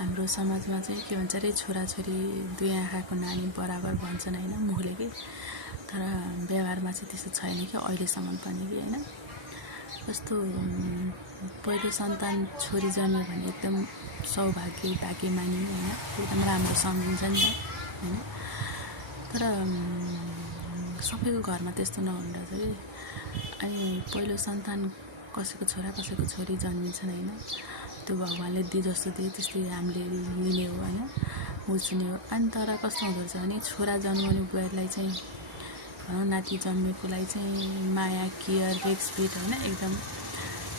हाम्रो समाजमा चाहिँ के भन्छ अरे छोराछोरी दुई आँखाको नानी बराबर भन्छन् हैन मुखले के, तर व्यवहारमा चाहिँ त्यस्तो छैन कि अहिलेसम्म पनि कि हैन। जस्तो पहिलो सन्तान छोरी जन्म्यो भने एकदम भाग्य मानिने हैन, एकदम राम्रो सम्झिन्छ नि त हैन। तर सबैको घरमा त्यस्तो नहुँदा चाहिँ अनि पहिलो सन्तान कसैको छोरा कसैको छोरी जन्मिन्छन् हैन, त्यो भगवानले दिए जस्तो दिए त्यस्तै हामीले लिने हो हैन, बुझ्ने हो। अनि तर कस्तो हुँदो रहेछ भने छोरा जन्माउने बुहारीलाई चाहिँ भनौँ नाति जन्मेकोलाई चाहिँ माया केयर रेस्पेक्ट हैन एकदम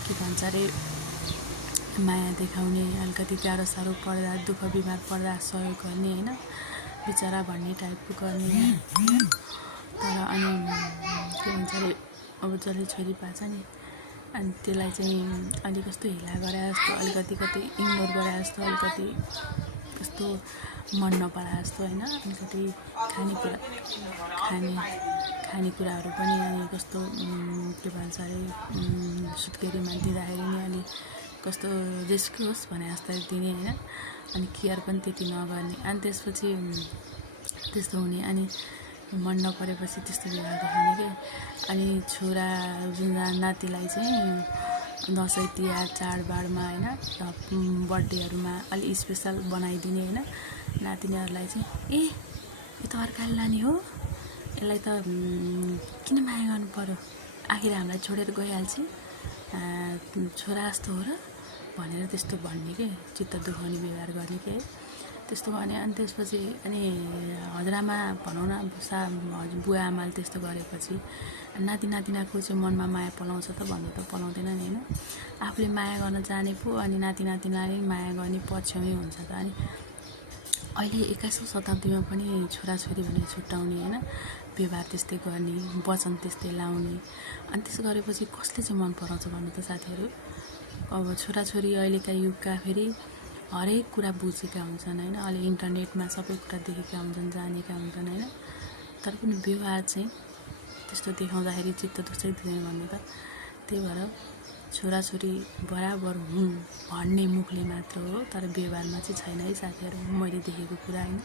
के भन्छ अरे माया देखाउने, अलिकति गाह्रो साह्रो पर्दा दुःख बिमार पर्दा सहयोग गर्ने हैन, बिचरा भन्ने टाइपको गर्ने। तर अनि के भन्छ अरे अब जसले छोरी पाछ नि अनि त्यसलाई चाहिँ अलिक कस्तो हिला गरे जस्तो, अलिकति कति इग्नोर गरे जस्तो, अलिकति कस्तो मन नपरा जस्तो हैन, अलिकति खानेकुराहरू पनि अनि कस्तो के भन्छ अरे सुत्केरीमा दिँदाखेरि नि अलिक कस्तो जेसको होस् भने जस्तो दिने हैन, अनि केयर पनि त्यति नगर्ने। अनि त्यसपछि त्यस्तो हुने, अनि मन नपरेपछि त्यस्तो व्यवहार देखाउने के। अनि छोरा जुन नातिलाई चाहिँ दसैँ तिहार चाडबाडमा हैन बर्थडेहरूमा अलि स्पेसल बनाइदिने हैन, नातिनीहरूलाई चाहिँ यो त अर्काले लाने हो, यसलाई त किन माया गर्नु पर्यो, आखिर हामीलाई छोडेर गइहाल्छ, छोरा जस्तो हो र भनेर त्यस्तो भन्ने के, चित्त दुखाउने व्यवहार गर्ने के त्यस्तो भने। अनि त्यसपछि अनि हजुरआमा भनौँ न बुवा आमाले त्यस्तो गरेपछि नाति नातिनाको चाहिँ मनमा माया पलाउँछ त भन्नु त पलाउँदैन नि हैन। आफूले माया गर्न जाने पो अनि नाति नातिनाले माया गर्ने पक्षमै हुन्छ त। अनि अहिले 21औं शताब्दीमा पनि छोराछोरी भनेर छुट्याउने हैन, व्यवहार त्यस्तै गर्ने, वचन त्यस्तै लाउने। अनि त्यसो गरेपछि कसले चाहिँ मन पराउँछ भन्नु त साथीहरू। अब छोराछोरी अहिलेका युगका फेरि हरेक कुरा बुझेका हुन्छन् हैन, अहिले इन्टरनेटमा सबै कुरा देखेका हुन्छन्, जानेका हुन्छन् हैन। तर पनि व्यवहार चाहिँ त्यस्तो देखाउँदाखेरि चित्त दुख्छ दिँदैन भन्नु त। त्यही भएर छोराछोरी बराबर हुन् भन्ने मुखले मात्र हो, तर व्यवहारमा चाहिँ छैन है साथीहरू, मैले देखेको कुरा हैन,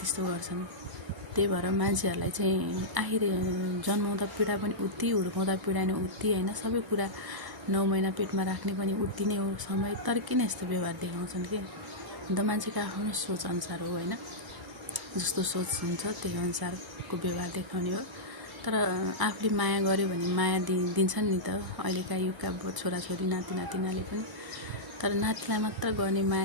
त्यस्तो गर्छन्। त्यही भएर मान्छेहरूलाई चाहिँ आखिर जन्माउँदा पीडा पनि उति, हुर्काउँदा पीडा नै उति हैन, सबै कुरा 9 महिना पेटमा राख्ने पनि उति नै हो समय। तर किन यस्तो व्यवहार देखाउँछन् कि अन्त मान्छेको आफ्नो सोच अनुसार हो हैन, जस्तो सोच हुन्छ त्यही अनुसारको व्यवहार देखाउने हो। तर आफूले माया गर्यो भने माया दिन्छन् नि त अहिलेका युगका छोराछोरी नाति नातिनाले पनि। तर नातिलाई मात्र गर्ने माया